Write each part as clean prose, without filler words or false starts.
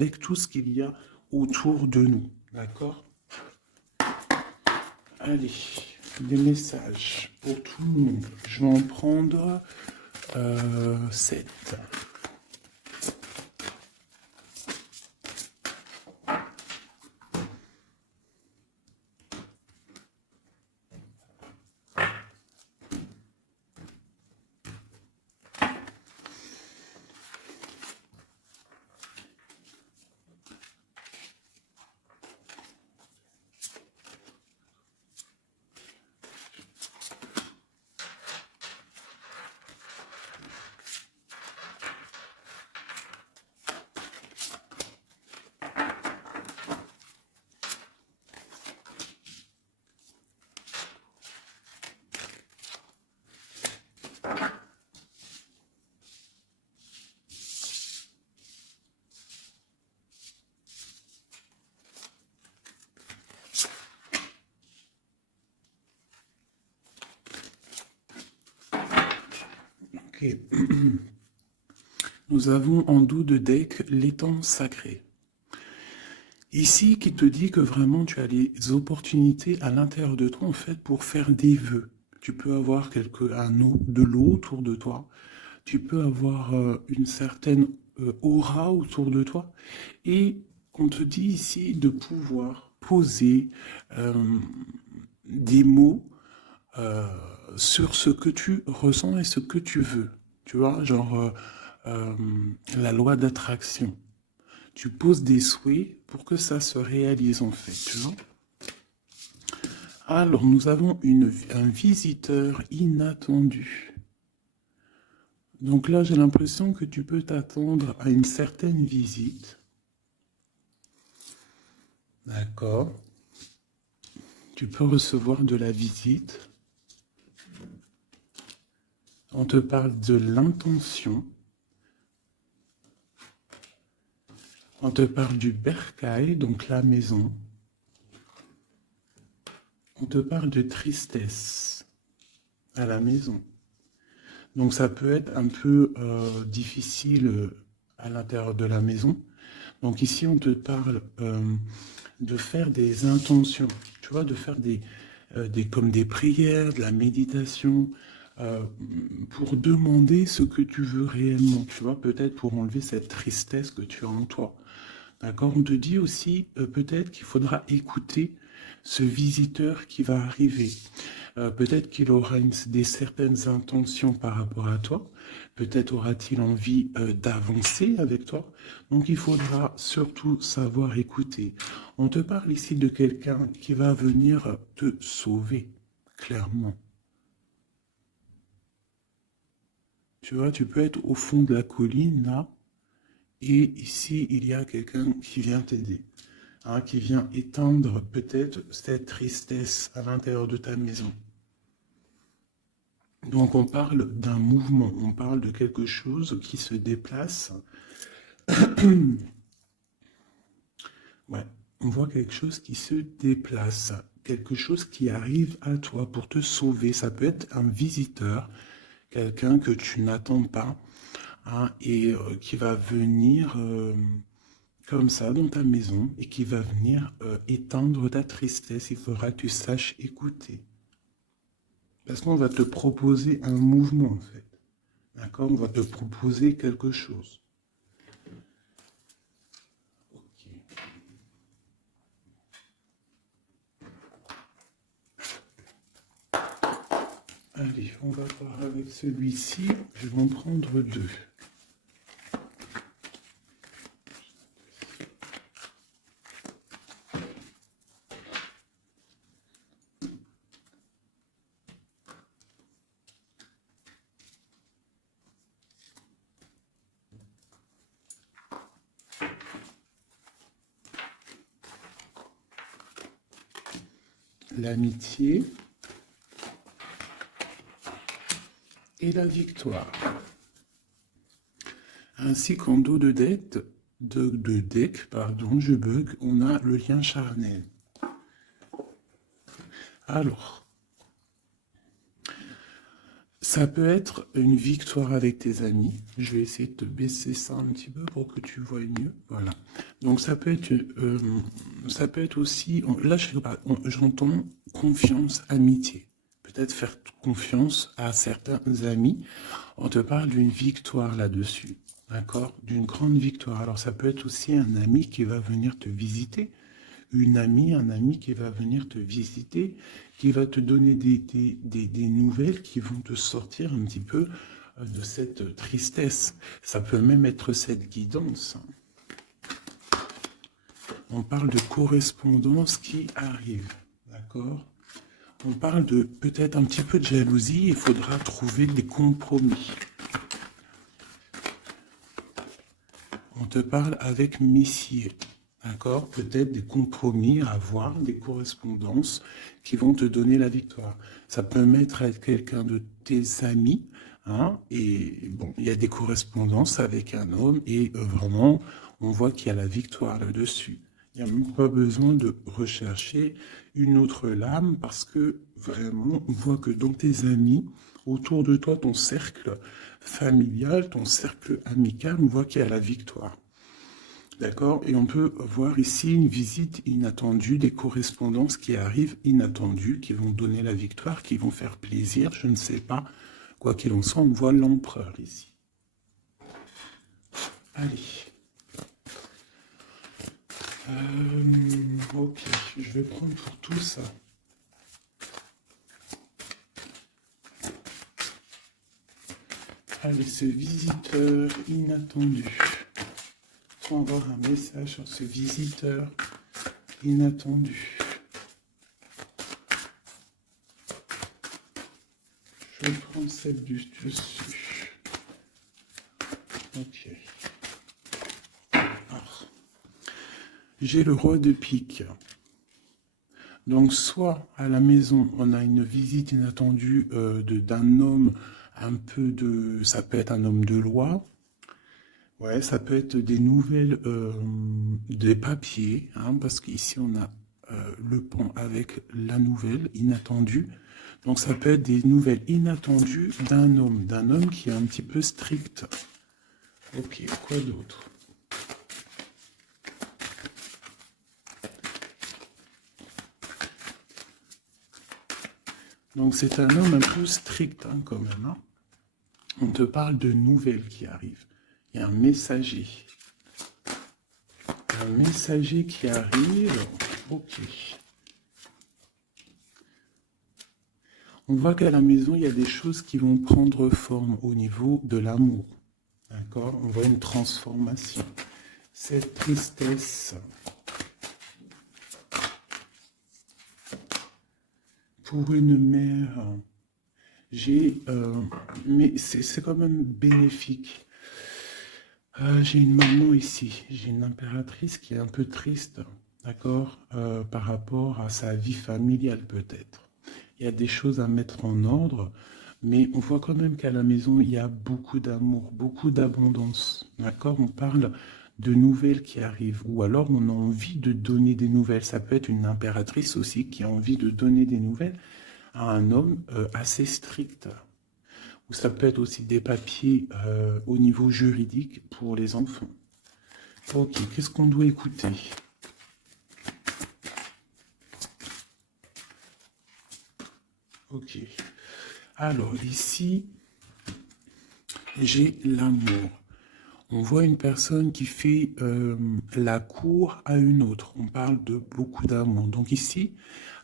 avec tout ce qu'il y a autour de nous. D'accord? Allez, des messages pour tout le monde. Je vais en prendre 7. Ok. Nous avons en dos de deck l'étang sacré. Ici, qui te dit que vraiment tu as les opportunités à l'intérieur de toi, en fait, pour faire des vœux. Tu peux avoir de l'eau autour de toi. Tu peux avoir une certaine aura autour de toi. Et on te dit ici de pouvoir poser euh, des mots euh, sur ce que tu ressens et ce que tu veux. Tu vois, genre euh, la loi d'attraction. Tu poses des souhaits pour que ça se réalise en fait, tu vois. Alors, nous avons un visiteur inattendu. Donc là, j'ai l'impression que tu peux t'attendre à une certaine visite. D'accord. Tu peux recevoir de la visite. On te parle de l'intention. On te parle du bercail, donc la maison. On te parle de tristesse à la maison. Donc ça peut être un peu difficile à l'intérieur de la maison. Donc ici, on te parle de faire des intentions, tu vois, de faire comme des prières, de la méditation, euh, pour demander ce que tu veux réellement, tu vois, peut-être pour enlever cette tristesse que tu as en toi. D'accord? On te dit aussi peut-être qu'il faudra écouter ce visiteur qui va arriver. Peut-être qu'il aura des certaines intentions par rapport à toi. Peut-être aura-t-il envie d'avancer avec toi. Donc il faudra surtout savoir écouter. On te parle ici de quelqu'un qui va venir te sauver, clairement. Tu vois, tu peux être au fond de la colline, là, et ici, il y a quelqu'un qui vient t'aider. Hein, qui vient éteindre peut-être cette tristesse à l'intérieur de ta maison. Donc on parle d'un mouvement, on parle de quelque chose qui se déplace. Ouais, on voit quelque chose qui se déplace, quelque chose qui arrive à toi pour te sauver. Ça peut être un visiteur, quelqu'un que tu n'attends pas, hein, et qui va venir comme ça dans ta maison et qui va venir éteindre ta tristesse. Il faudra que tu saches écouter. Parce qu'on va te proposer un mouvement, en fait. D'accord? On va te proposer quelque chose. Ok. Allez, on va voir avec celui-ci. Je vais en prendre 2. L'amitié et la victoire. Ainsi qu'en dos de deck, pardon, je bug, on a le lien charnel. Alors, Ça peut être une victoire avec tes amis. Je vais essayer de te baisser ça un petit peu pour que tu vois mieux. Voilà. Donc ça peut être aussi, là je sais pas, j'entends confiance, amitié. Peut-être faire confiance à certains amis. On te parle d'une victoire là-dessus. D'accord? D'une grande victoire. Alors ça peut être aussi un ami qui va venir te visiter, une amie, un ami qui va venir te visiter, qui va te donner des nouvelles qui vont te sortir un petit peu de cette tristesse. Ça peut même être cette guidance. On parle de correspondance qui arrive, d'accord? On parle de peut-être un petit peu de jalousie, il faudra trouver des compromis. On te parle avec Messier. D'accord? Peut-être des compromis à avoir, des correspondances qui vont te donner la victoire. Ça peut même être quelqu'un de tes amis, hein, et bon, il y a des correspondances avec un homme, et vraiment, on voit qu'il y a la victoire là-dessus. Il n'y a même pas besoin de rechercher une autre lame, parce que vraiment, on voit que dans tes amis, autour de toi, ton cercle familial, ton cercle amical, on voit qu'il y a la victoire. D'accord? Et on peut voir ici une visite inattendue, des correspondances qui arrivent inattendues, qui vont donner la victoire, qui vont faire plaisir, je ne sais pas. Quoi qu'il en soit, on voit l'empereur ici. Allez. Ok, je vais prendre pour tout ça. Allez, ce visiteur inattendu. On va avoir un message sur ce visiteur inattendu. Je vais prendre celle du dessus. Ok. Alors, j'ai le roi de pique. Donc, soit à la maison, on a une visite inattendue d'un homme un peu de... Ça peut être un homme de loi. Ouais, ça peut être des nouvelles, des papiers, hein, parce qu'ici on a le pont avec la nouvelle inattendue. Donc ça peut être des nouvelles inattendues d'un homme qui est un petit peu strict. Ok, quoi d'autre? Donc c'est un homme un peu strict, hein, quand même, hein. On te parle de nouvelles qui arrivent. Il y a un messager. Un messager qui arrive. Ok. On voit qu'à la maison, il y a des choses qui vont prendre forme au niveau de l'amour. D'accord? On voit une transformation. Cette tristesse. Pour une mère, mais c'est quand même bénéfique. J'ai une maman ici, j'ai une impératrice qui est un peu triste, d'accord, par rapport à sa vie familiale peut-être. Il y a des choses à mettre en ordre, mais on voit quand même qu'à la maison, il y a beaucoup d'amour, beaucoup d'abondance, d'accord? On parle de nouvelles qui arrivent, ou alors on a envie de donner des nouvelles. Ça peut être une impératrice aussi qui a envie de donner des nouvelles à un homme assez strict. Ou ça peut être aussi des papiers au niveau juridique pour les enfants. Ok, qu'est-ce qu'on doit écouter? Ok. Alors ici, j'ai l'amour. On voit une personne qui fait la cour à une autre. On parle de beaucoup d'amour. Donc ici,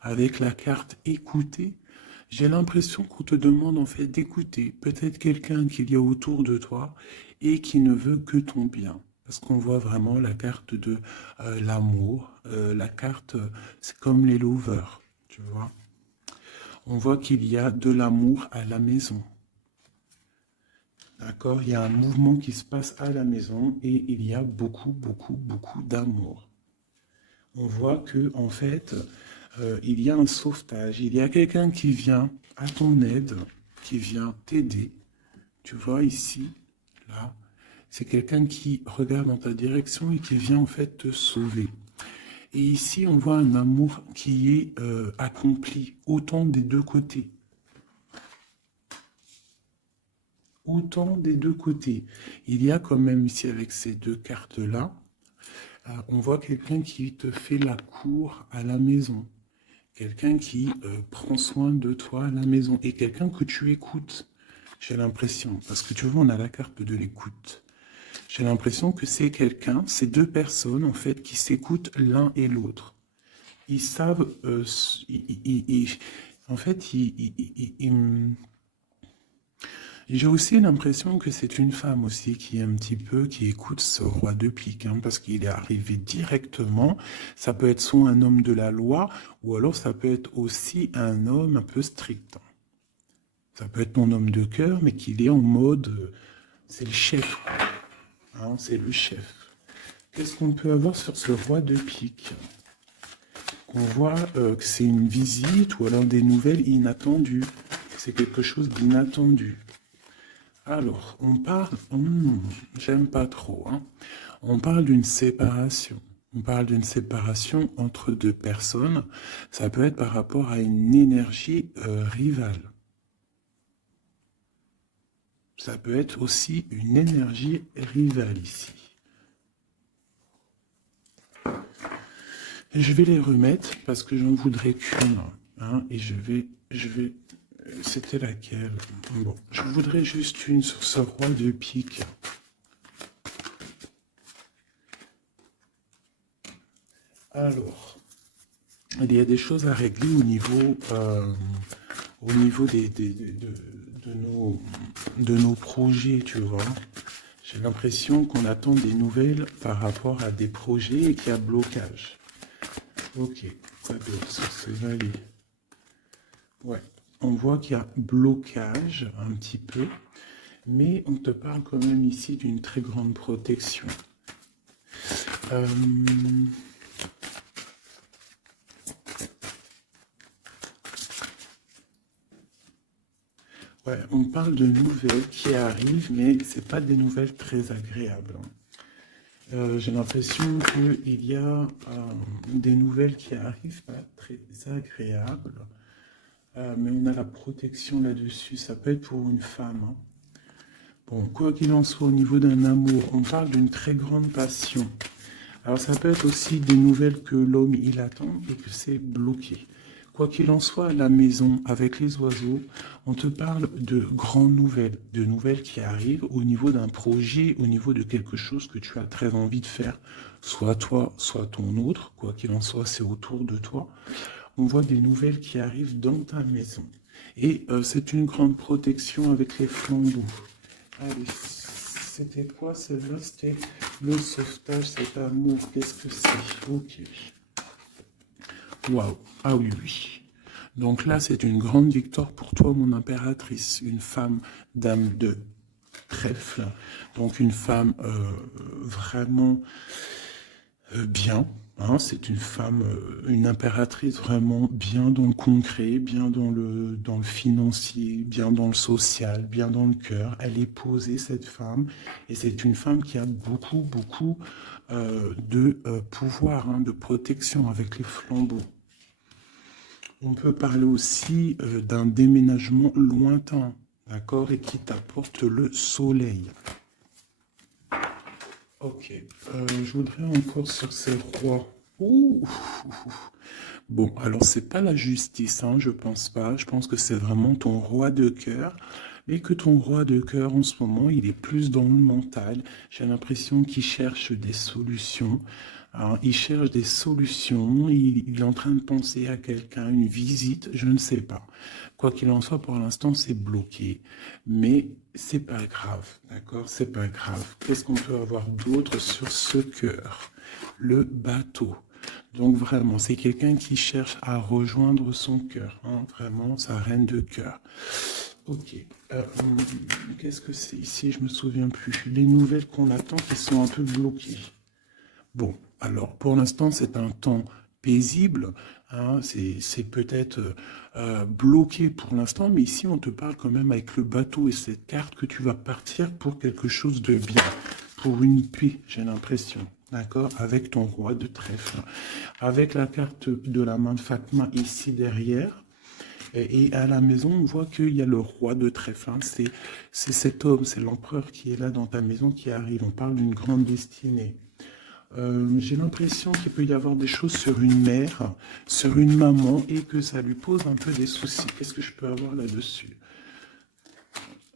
avec la carte écouter, j'ai l'impression qu'on te demande en fait d'écouter peut-être quelqu'un qu'il y a autour de toi et qui ne veut que ton bien. Parce qu'on voit vraiment la carte de l'amour. La carte, c'est comme les lovers, tu vois. On voit qu'il y a de l'amour à la maison. D'accord? Il y a un mouvement qui se passe à la maison et il y a beaucoup, beaucoup, beaucoup d'amour. On voit que, en fait, il y a un sauvetage. Il y a quelqu'un qui vient à ton aide, qui vient t'aider. Tu vois ici, là, c'est quelqu'un qui regarde dans ta direction et qui vient en fait te sauver. Et ici, on voit un amour qui est accompli, autant des deux côtés. autant des deux côtés. Il y a quand même ici, avec ces deux cartes-là, on voit quelqu'un qui te fait la cour à la maison. Quelqu'un qui prend soin de toi à la maison. Et quelqu'un que tu écoutes, j'ai l'impression. Parce que tu vois, on a la carte de l'écoute. J'ai l'impression que c'est quelqu'un, c'est deux personnes, en fait, qui s'écoutent l'un et l'autre. Ils savent... en fait, j'ai aussi l'impression que c'est une femme aussi qui est un petit peu, qui écoute ce roi de pique, hein, parce qu'il est arrivé directement. Ça peut être soit un homme de la loi, ou alors ça peut être aussi un homme un peu strict. Ça peut être ton homme de cœur, mais qu'il est en mode, c'est le chef, hein, c'est le chef. Qu'est-ce qu'on peut avoir sur ce roi de pique? On voit que c'est une visite ou alors des nouvelles inattendues. C'est quelque chose d'inattendu. Alors, on parle... j'aime pas trop. Hein. On parle d'une séparation. On parle d'une séparation entre deux personnes. Ça peut être par rapport à une énergie rivale. Ça peut être aussi une énergie rivale ici. Je vais les remettre parce que j'en voudrais qu'une. Hein, et je vais... C'était laquelle? Bon, je voudrais juste une sur ce roi de pique. Alors, il y a des choses à régler au niveau de nos projets, tu vois. J'ai l'impression qu'on attend des nouvelles par rapport à des projets et qu'il y a blocage. Ok, quoi d'autre sur ce valet? Ouais, on voit qu'il y a blocage un petit peu, mais on te parle quand même ici d'une très grande protection. Ouais, on parle de nouvelles qui arrivent, mais c'est pas des nouvelles très agréables. J'ai l'impression qu'il y a des nouvelles qui arrivent pas très agréables, mais on a la protection là-dessus. Ça peut être pour une femme. Hein. Bon, quoi qu'il en soit, au niveau d'un amour, on parle d'une très grande passion. Alors ça peut être aussi des nouvelles que l'homme il attend et que c'est bloqué. Quoi qu'il en soit, à la maison, avec les oiseaux, on te parle de grandes nouvelles, de nouvelles qui arrivent au niveau d'un projet, au niveau de quelque chose que tu as très envie de faire, soit toi, soit ton autre, quoi qu'il en soit, c'est autour de toi. On voit des nouvelles qui arrivent dans ta maison. Et c'est une grande protection avec les flambeaux. Allez, c'était quoi celle-là? C'était le sauvetage, cet amour. Qu'est-ce que c'est? Ok. Waouh. Ah oui, oui. Donc là, c'est une grande victoire pour toi, mon impératrice. Une femme, dame de trèfle. Donc une femme vraiment bien. Hein, c'est une femme, une impératrice vraiment bien dans le concret, bien dans le financier, bien dans le social, bien dans le cœur. Elle est posée, cette femme, et c'est une femme qui a beaucoup, beaucoup de pouvoir, hein, de protection avec les flambeaux. On peut parler aussi d'un déménagement lointain, d'accord, et qui t'apporte le soleil. Ok, je voudrais encore sur ces rois. Ouh. Bon, alors c'est pas la justice, hein, je pense pas. Je pense que c'est vraiment ton roi de cœur. Et que ton roi de cœur, en ce moment, il est plus dans le mental. J'ai l'impression qu'il cherche des solutions. Alors, il cherche des solutions. Il est en train de penser à quelqu'un, une visite, je ne sais pas. Quoi qu'il en soit, pour l'instant, c'est bloqué. Mais c'est pas grave, d'accord? C'est pas grave. Qu'est-ce qu'on peut avoir d'autre sur ce cœur? Le bateau. Donc vraiment, c'est quelqu'un qui cherche à rejoindre son cœur. Hein, vraiment, sa reine de cœur. Ok. Qu'est-ce que c'est ici? Je me souviens plus. Les nouvelles qu'on attend qui sont un peu bloquées. Bon, alors pour l'instant, c'est un temps paisible. Hein, c'est peut-être bloqué pour l'instant, mais ici, on te parle quand même avec le bateau et cette carte que tu vas partir pour quelque chose de bien, pour une paix, j'ai l'impression. D'accord? Avec ton roi de trèfle. Avec la carte de la main de Fatma ici derrière. Et à la maison, on voit qu'il y a le roi de trèfle. Hein. C'est cet homme, c'est l'empereur qui est là dans ta maison qui arrive. On parle d'une grande destinée. J'ai l'impression qu'il peut y avoir des choses sur une mère, sur une maman, et que ça lui pose un peu des soucis. Qu'est-ce que je peux avoir là-dessus?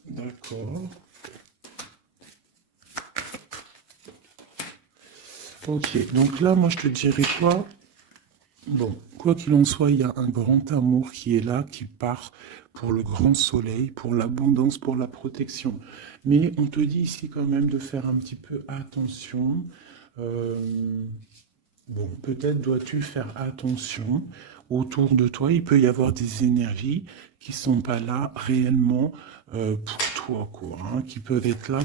D'accord. Ok, donc là, moi, je te dirais quoi? Bon, quoi qu'il en soit, il y a un grand amour qui est là, qui part pour le grand soleil, pour l'abondance, pour la protection. Mais on te dit ici quand même de faire un petit peu attention. Euh, Bon, peut-être dois-tu faire attention autour de toi. Il peut y avoir des énergies qui sont pas là réellement pour toi, quoi, hein, qui peuvent être là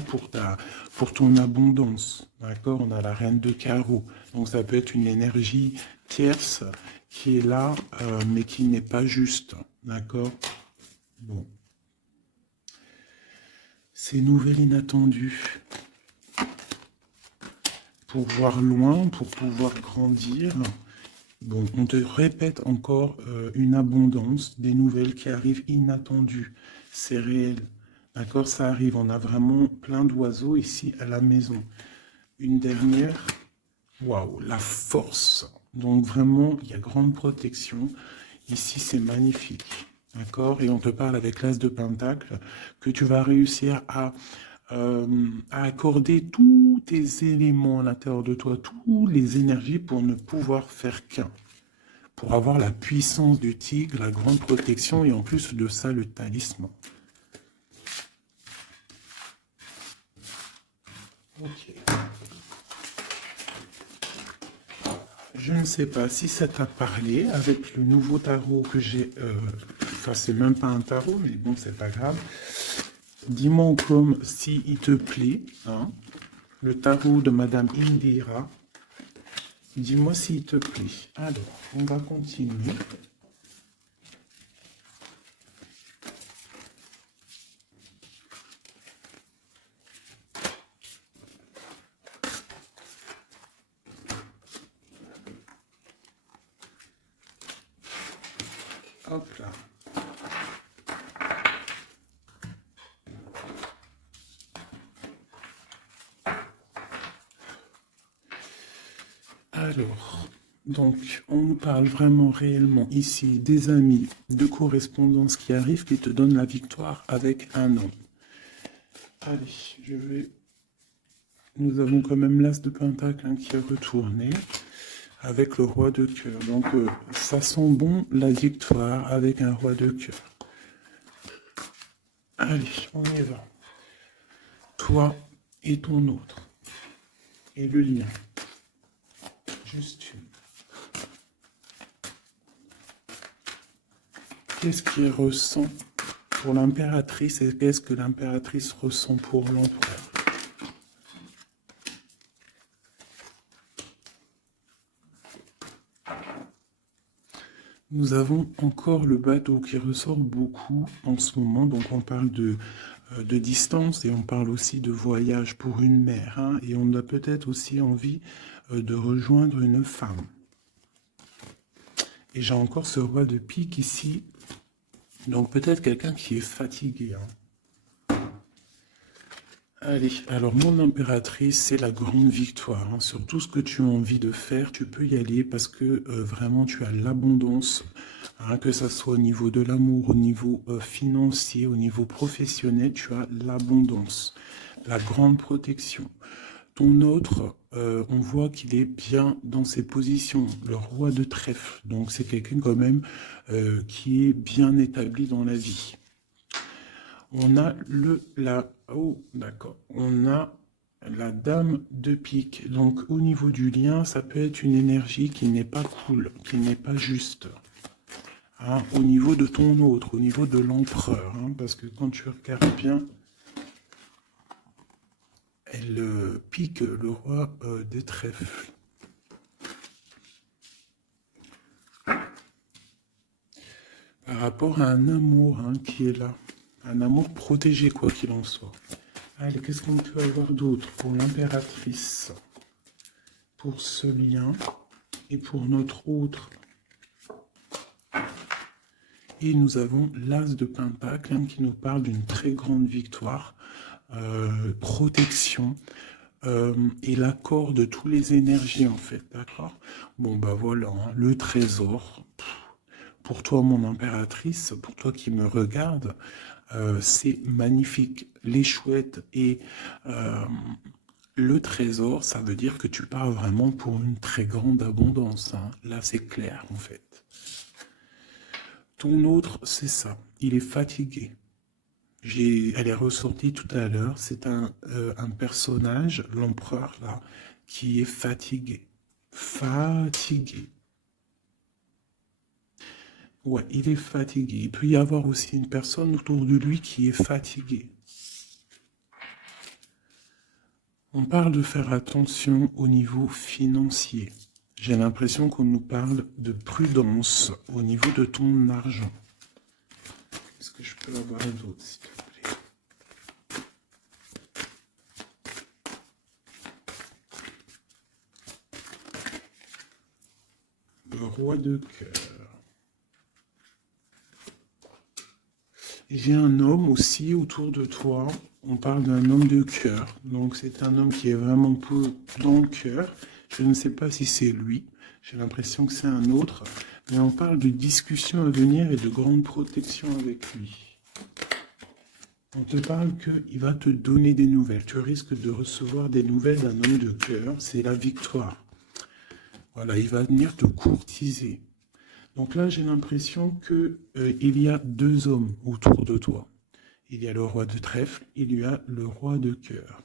pour ton abondance. D'accord? On a la reine de carreau. Donc ça peut être une énergie tierce qui est là, mais qui n'est pas juste. D'accord? Bon. Ces nouvelles inattendues pour voir loin, pour pouvoir grandir. Bon, on te répète encore une abondance, des nouvelles qui arrivent inattendues. C'est réel. D'accord, ça arrive. On a vraiment plein d'oiseaux ici à la maison. Une dernière. Waouh, la force. Donc vraiment, il y a grande protection. Ici, c'est magnifique. D'accord? Et on te parle avec l'as de Pentacle que tu vas réussir à accorder tous tes éléments à l'intérieur de toi, toutes les énergies pour ne pouvoir faire qu'un. Pour avoir la puissance du tigre, la grande protection et en plus de ça, le talisman. Ok. Je ne sais pas si ça t'a parlé avec le nouveau tarot que j'ai. Enfin, c'est même pas un tarot, mais bon, c'est pas grave. Dis-moi comme si il te plaît, hein, le tarot de Madame Indira. Dis-moi s'il te plaît. Alors, on va continuer. Hop là. Alors, donc, on nous parle vraiment réellement ici des amis de correspondance qui arrivent, qui te donnent la victoire avec un nom. Allez, je vais... Nous avons quand même l'as de Pentacle hein, qui est retourné avec le roi de cœur. Donc, ça sent bon la victoire avec un roi de cœur. Allez, on y va. Toi et ton autre. Et le lien. Juste une. Qu'est-ce qu'il ressent pour l'impératrice et qu'est-ce que l'impératrice ressent pour l'empereur? Nous avons encore le bateau qui ressort beaucoup en ce moment, donc on parle de distance et on parle aussi de voyage pour une mère, hein, et on a peut-être aussi envie de rejoindre une femme. Et j'ai encore ce roi de pique ici, donc peut-être quelqu'un qui est fatigué. Hein. Allez, alors mon impératrice, c'est la grande victoire. Hein. Sur tout ce que tu as envie de faire, tu peux y aller parce que vraiment tu as l'abondance, hein, que ça soit au niveau de l'amour, au niveau financier, au niveau professionnel, tu as l'abondance, la grande protection. Ton autre, on voit qu'il est bien dans ses positions, le roi de trèfle. Donc c'est quelqu'un quand même qui est bien établi dans la vie. On a oh, d'accord. On a la dame de pique. Donc, au niveau du lien, ça peut être une énergie qui n'est pas cool, qui n'est pas juste. Hein, au niveau de ton autre, au niveau de l'empereur. Hein, parce que quand tu regardes bien, elle pique le roi des trèfles. Par rapport à un amour hein, qui est là. Un amour protégé, quoi qu'il en soit. Allez, qu'est-ce qu'on peut avoir d'autre pour l'impératrice? Pour ce lien et pour notre autre Et nous avons l'As de Pentacle hein, qui nous parle d'une très grande victoire, protection, et l'accord de toutes les énergies en fait, d'accord? Bon bah voilà, hein, le trésor. Pour toi, mon impératrice, pour toi qui me regarde, c'est magnifique. Les chouettes et le trésor, ça veut dire que tu pars vraiment pour une très grande abondance. Hein. Là, c'est clair en fait. Ton autre, c'est ça. Il est fatigué. Elle est ressortie tout à l'heure. C'est un personnage, l'empereur là, qui est fatigué. Fatigué. Ouais, il est fatigué. Il peut y avoir aussi une personne autour de lui qui est fatiguée. On parle de faire attention au niveau financier. J'ai l'impression qu'on nous parle de prudence au niveau de ton argent. Est-ce que je peux avoir d'autres, s'il te plaît? Le roi de cœur. J'ai un homme aussi autour de toi. On parle d'un homme de cœur. Donc c'est un homme qui est vraiment peu dans le cœur. Je ne sais pas si c'est lui. J'ai l'impression que c'est un autre. Mais on parle de discussions à venir et de grande protection avec lui. On te parle qu'il va te donner des nouvelles. Tu risques de recevoir des nouvelles d'un homme de cœur. C'est la victoire. Voilà, il va venir te courtiser. Donc là, j'ai l'impression qu'il y a deux hommes autour de toi. Il y a le roi de trèfle, il y a le roi de cœur.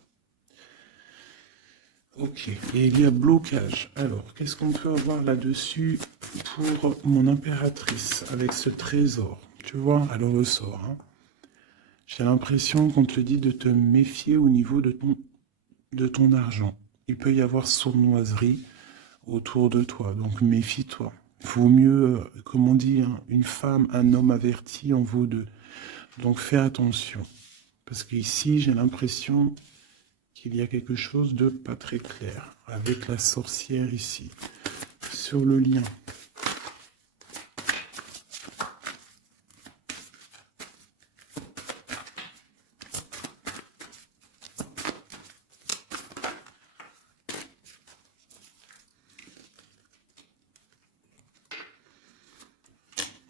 Ok, et il y a blocage. Alors, qu'est-ce qu'on peut avoir là-dessus pour mon impératrice avec ce trésor? Tu vois, elle ressort. Hein. J'ai l'impression qu'on te dit de te méfier au niveau de ton argent. Il peut y avoir sournoiserie autour de toi, donc méfie-toi. Il vaut mieux, comme on dit, hein, une femme, un homme averti en vaut deux. Donc fais attention. Parce qu'ici, j'ai l'impression qu'il y a quelque chose de pas très clair avec la sorcière ici. Sur le lien.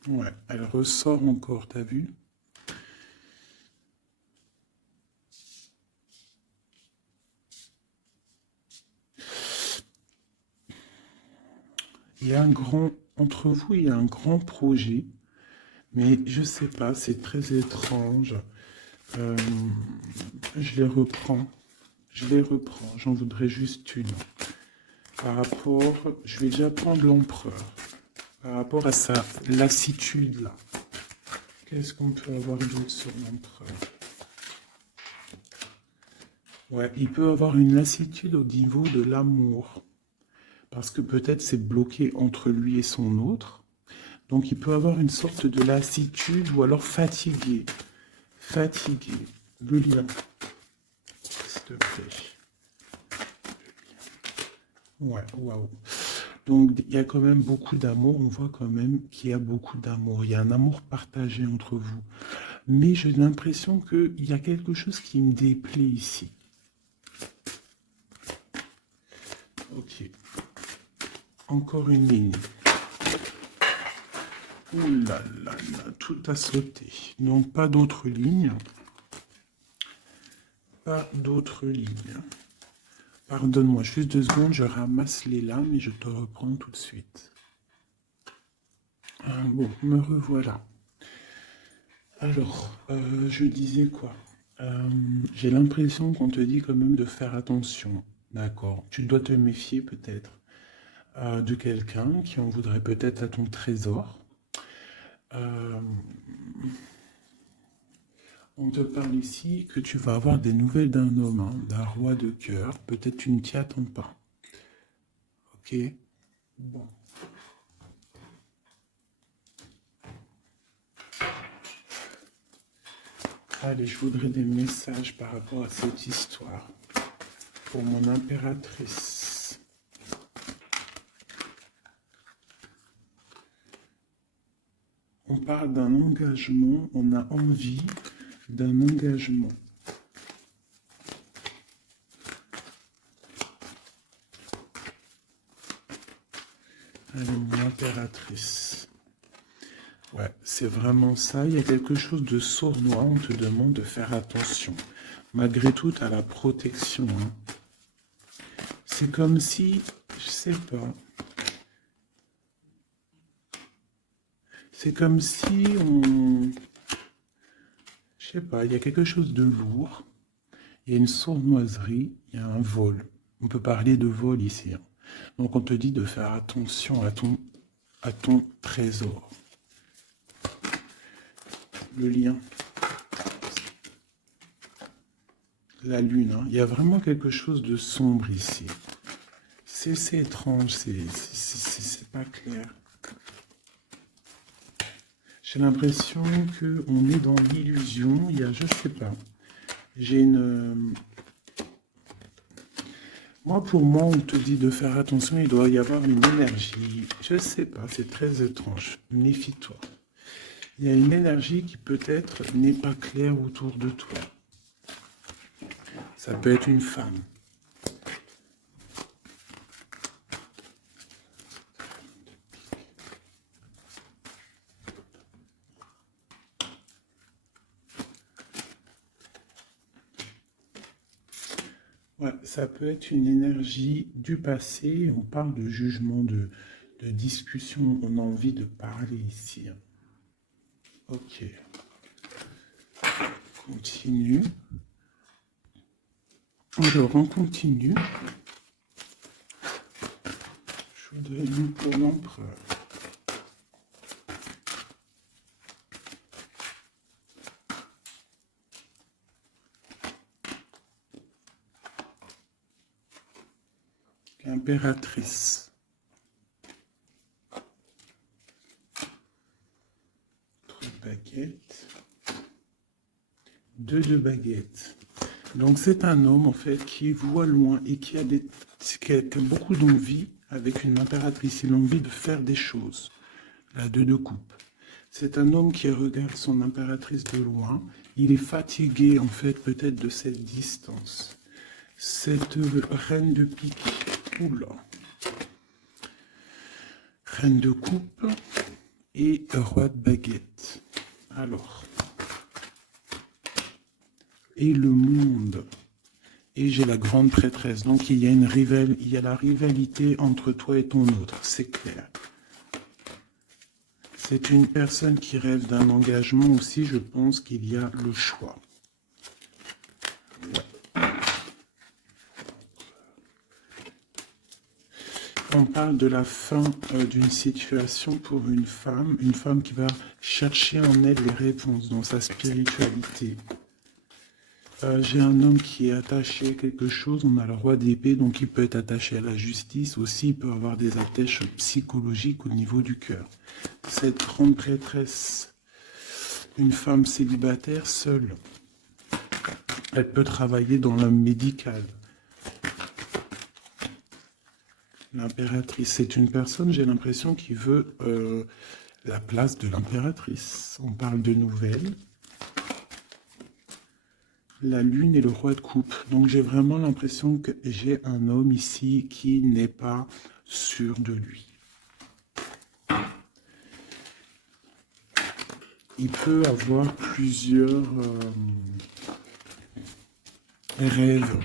Ouais, elle ressort encore, t'as vu? Il y a un grand, entre vous, il y a un grand projet, mais je sais pas, c'est très étrange. Euh, je les reprends, j'en voudrais juste une. Par rapport, je vais déjà prendre l'empereur. Par rapport à sa lassitude là. Qu'est-ce qu'on peut avoir d'autre sur l'empereur? Ouais, il peut avoir une lassitude au niveau de l'amour. Parce que peut-être c'est bloqué entre lui et son autre. Donc il peut avoir une sorte de lassitude ou alors fatigué. Fatigué. Le lien. S'il te plaît. Ouais, waouh. Donc il y a quand même beaucoup d'amour. On voit quand même qu'il y a beaucoup d'amour. Il y a un amour partagé entre vous. Mais j'ai l'impression qu'il y a quelque chose qui me déplaît ici. Ok. Encore une ligne. Ouh là là là, tout a sauté. Donc pas d'autres lignes. Pas d'autres lignes. Pardonne-moi, juste 2 secondes, je ramasse les lames et je te reprends tout de suite. Bon, me revoilà. Alors, je disais quoi? J'ai l'impression qu'on te dit quand même de faire attention. D'accord. Tu dois te méfier peut-être de quelqu'un qui en voudrait peut-être à ton trésor. Euh, on te parle ici que tu vas avoir des nouvelles d'un homme, hein, d'un roi de cœur. Peut-être tu ne t'y attends pas. Ok? Bon. Allez, je voudrais des messages par rapport à cette histoire. Pour mon impératrice. on parle d'un engagement, on a envie d'un engagement. Allez, l'impératrice. Ouais, c'est vraiment ça. Il y a quelque chose de sournois. On te demande de faire attention. Malgré tout, tu as la protection. Hein. C'est comme si, je sais pas. C'est comme si on... Je sais pas, il y a quelque chose de lourd. Il y a une sournoiserie, il y a un vol. On peut parler de vol ici. Hein. Donc on te dit de faire attention à ton trésor. Le lien. La lune. Hein. Il y a vraiment quelque chose de sombre ici. C'est étrange, c'est pas clair. J'ai l'impression qu'on est dans l'illusion. Il y a, je sais pas. J'ai une... pour moi, on te dit de faire attention, il doit y avoir une énergie. Je sais pas, c'est très étrange. Méfie-toi. Il y a une énergie qui peut-être n'est pas claire autour de toi. Ça peut être une femme. Ouais, ça peut être une énergie du passé. On parle de jugement, de discussion. On a envie de parler ici. Ok. Continue. Alors, on continue. Je voudrais une pour l'empereur. L'impératrice. 3 de baguettes. 2 de baguettes. Donc c'est un homme en fait qui voit loin et qui a beaucoup d'envie avec une impératrice. Il a envie de faire des choses. La 2 de coupe. C'est un homme qui regarde son impératrice de loin. Il est fatigué en fait peut-être de cette distance. Cette reine de pique. Oula. Reine de coupe et roi de baguette. Alors. Et le monde. Et j'ai la grande prêtresse. Donc il y a il y a la rivalité entre toi et ton autre. C'est clair. C'est une personne qui rêve d'un engagement aussi. Je pense qu'il y a le choix. On parle de la fin d'une situation pour une femme qui va chercher en elle les réponses dans sa spiritualité. J'ai un homme qui est attaché à quelque chose, on a le roi d'épée, donc il peut être attaché à la justice, aussi il peut avoir des attaches psychologiques au niveau du cœur. Cette grande prêtresse, une femme célibataire seule, elle peut travailler dans le médical. L'impératrice, c'est une personne, j'ai l'impression, qui veut la place de l'impératrice. On parle de nouvelles. La lune et le roi de coupe. Donc j'ai vraiment l'impression que j'ai un homme ici qui n'est pas sûr de lui. Il peut avoir plusieurs rêves.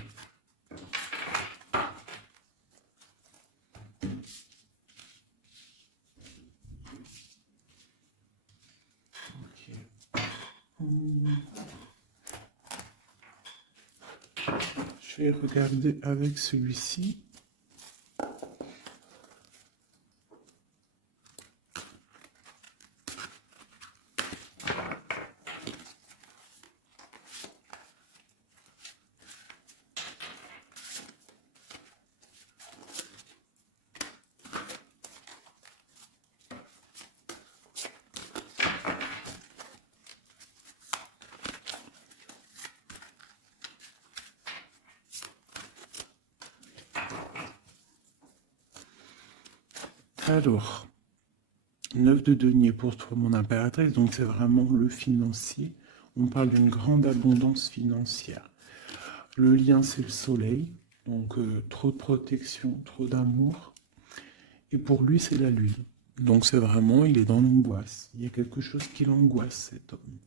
Je vais regarder avec celui-ci. Alors, 9 de denier pour toi, mon impératrice, donc c'est vraiment le financier. On parle d'une grande abondance financière. Le lien, c'est le soleil, donc trop de protection, trop d'amour. Et pour lui, c'est la lune. Donc c'est vraiment, il est dans l'angoisse. Il y a quelque chose qui l'angoisse, cet homme.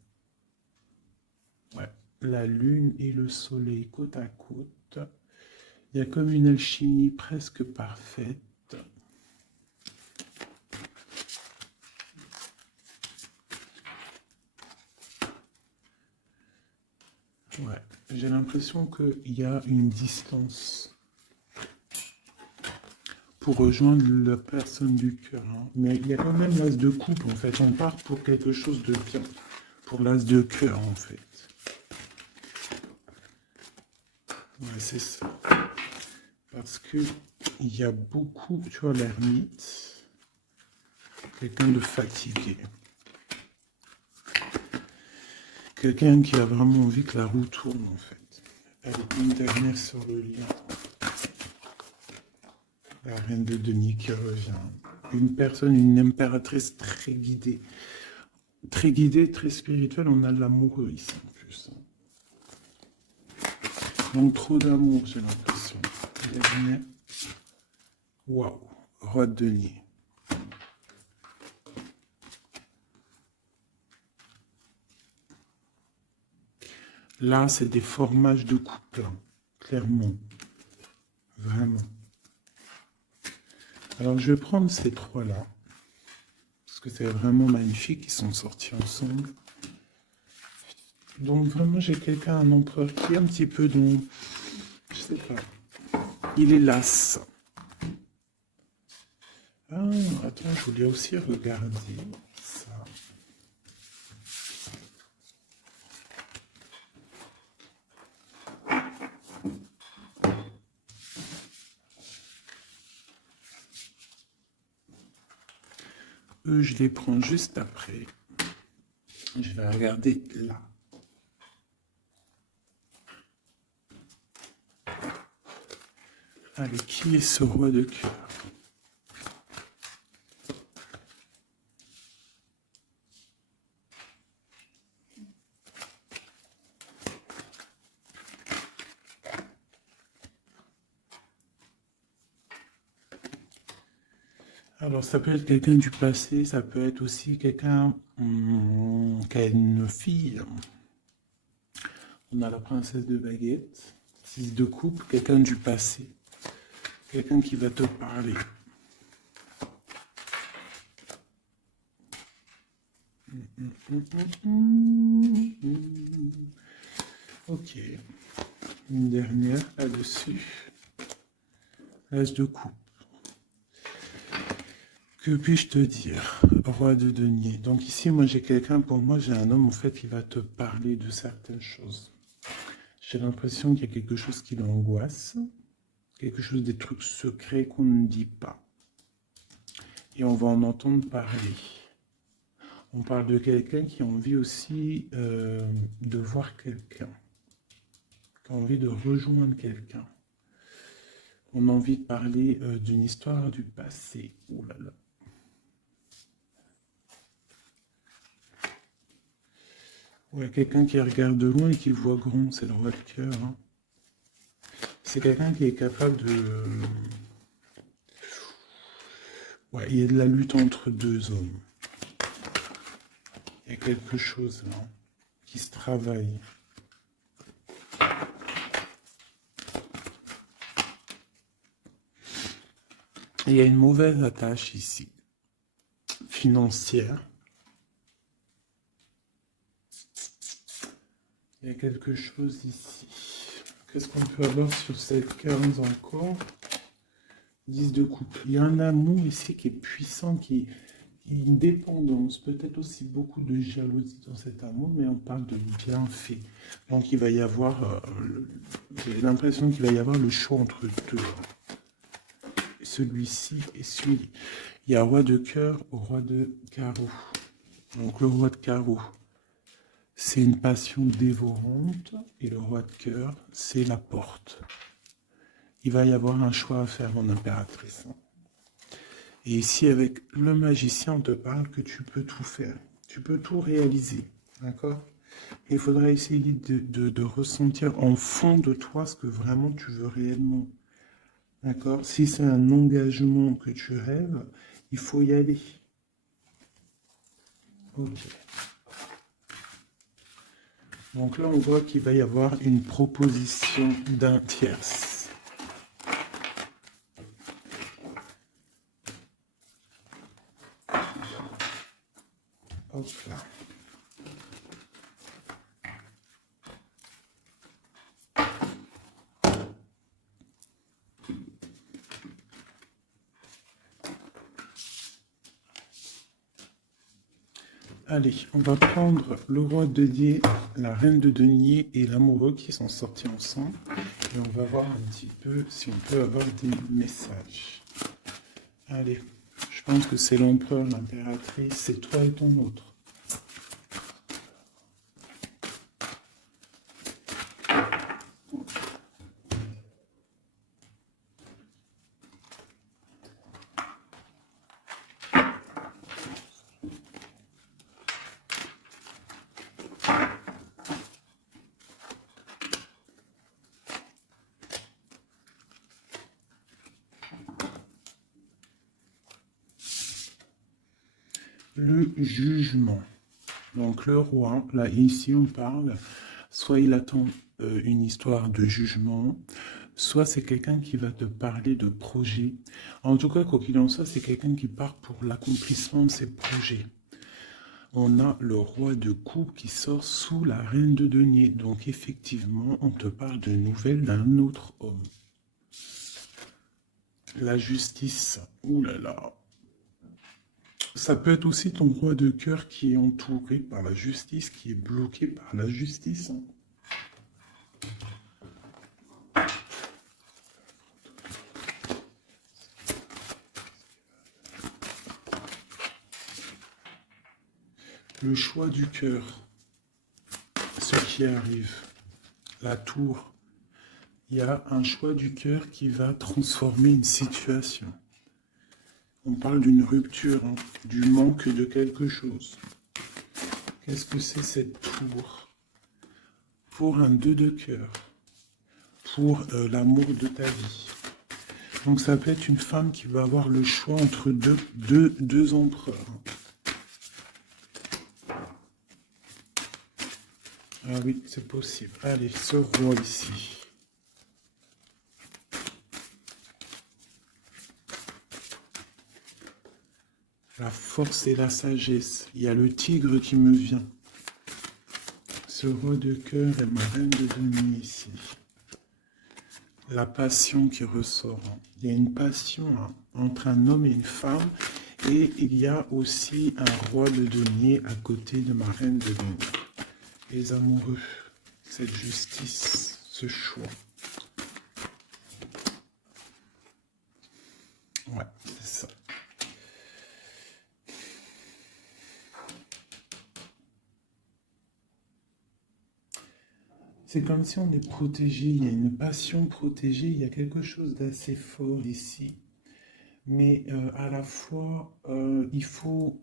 Ouais. La lune et le soleil côte à côte. Il y a comme une alchimie presque parfaite. Ouais. J'ai l'impression qu'il y a une distance pour rejoindre la personne du cœur. Hein. Mais il y a quand même l'as de coupe, en fait. On part pour quelque chose de bien. Pour l'as de cœur, en fait. Ouais, c'est ça. Parce que il y a beaucoup, tu vois, l'ermite, quelqu'un de fatigué. Quelqu'un qui a vraiment envie que la roue tourne, en fait. Avec une dernière sur le lien. La reine de denier qui revient. Une personne, une impératrice très guidée. Très guidée, très spirituelle. On a l'amoureux ici, en plus. Donc, trop d'amour, j'ai l'impression. Dernière. Waouh. Roi de denier. Là, c'est des formages de couple, hein, clairement. Vraiment. Alors, je vais prendre ces trois-là. Parce que c'est vraiment magnifique. Ils sont sortis ensemble. Donc, vraiment, j'ai quelqu'un, un empereur qui est un petit peu dans... Je sais pas. Il est las. Ah, attends, je voulais aussi regarder ça. Eux, je les prends juste après. Je vais regarder là. Allez, qui est ce roi de cœur? Alors, ça peut être quelqu'un du passé, ça peut être aussi quelqu'un qui a une fille. On a la princesse de baguette, 6 de coupe, quelqu'un du passé, quelqu'un qui va te parler. Ok, une dernière là-dessus. L'as de coupe. Que puis-je te dire, roi de denier? Donc ici, moi j'ai quelqu'un, pour moi j'ai un homme en fait qui va te parler de certaines choses. J'ai l'impression qu'il y a quelque chose qui l'angoisse, quelque chose, des trucs secrets qu'on ne dit pas. Et on va en entendre parler. On parle de quelqu'un qui a envie aussi de voir quelqu'un, qui a envie de rejoindre quelqu'un. On a envie de parler d'une histoire du passé. Oh là là. Ouais, quelqu'un qui regarde de loin et qui voit grand, c'est le roi de cœur. Hein. C'est quelqu'un qui est capable de... Ouais, il y a de la lutte entre deux hommes. Il y a quelque chose là qui se travaille. Il y a une mauvaise attache ici, financière. Il y a quelque chose ici. Qu'est-ce qu'on peut avoir sur cette 15 encore? 10 de coupe. Il y a un amour ici qui est puissant, qui est une dépendance, peut-être aussi beaucoup de jalousie dans cet amour, mais on parle de bienfait. Donc il va y avoir, j'ai l'impression qu'il va y avoir le choix entre deux. Celui-ci et celui. Il y a roi de cœur, roi de carreau. Donc le roi de carreau, c'est une passion dévorante, et le roi de cœur, c'est la porte. Il va y avoir un choix à faire en impératrice. Et ici, avec le magicien, on te parle que tu peux tout faire. Tu peux tout réaliser. D'accord? Il faudra essayer de ressentir en fond de toi ce que vraiment tu veux réellement. D'accord? Si c'est un engagement que tu rêves, il faut y aller. Ok. Donc là, on voit qu'il va y avoir une proposition d'un tierce. Hop là. Allez, on va prendre le roi de denier, la reine de denier et l'amoureux qui sont sortis ensemble. Et on va voir un petit peu si on peut avoir des messages. Allez, je pense que c'est l'empereur, l'impératrice, c'est toi et ton autre. Le jugement. Donc le roi, là ici on parle, soit il attend une histoire de jugement, soit c'est quelqu'un qui va te parler de projet. En tout cas, quoi qu'il en soit, c'est quelqu'un qui part pour l'accomplissement de ses projets. On a le roi de coupe qui sort sous la reine de denier. Donc effectivement, on te parle de nouvelles d'un autre homme. La justice, ouh là là. Ça peut être aussi ton roi de cœur qui est entouré par la justice, qui est bloqué par la justice. Le choix du cœur, ce qui arrive, la tour. Il y a un choix du cœur qui va transformer une situation. On parle d'une rupture, hein, du manque de quelque chose. Qu'est-ce que c'est cette tour? Pour un 2 de cœur, pour l'amour de ta vie. Donc ça peut être une femme qui va avoir le choix entre deux empereurs. Ah oui, c'est possible. Allez, ce roi ici. La force et la sagesse. Il y a le tigre qui me vient. Ce roi de cœur et ma reine de denier ici. La passion qui ressort. Il y a une passion hein, entre un homme et une femme. Et il y a aussi un roi de denier à côté de ma reine de denier. Les amoureux, cette justice, ce choix. Ouais, c'est ça. C'est comme si on est protégé, il y a une passion protégée, il y a quelque chose d'assez fort ici. Mais à la fois, il faut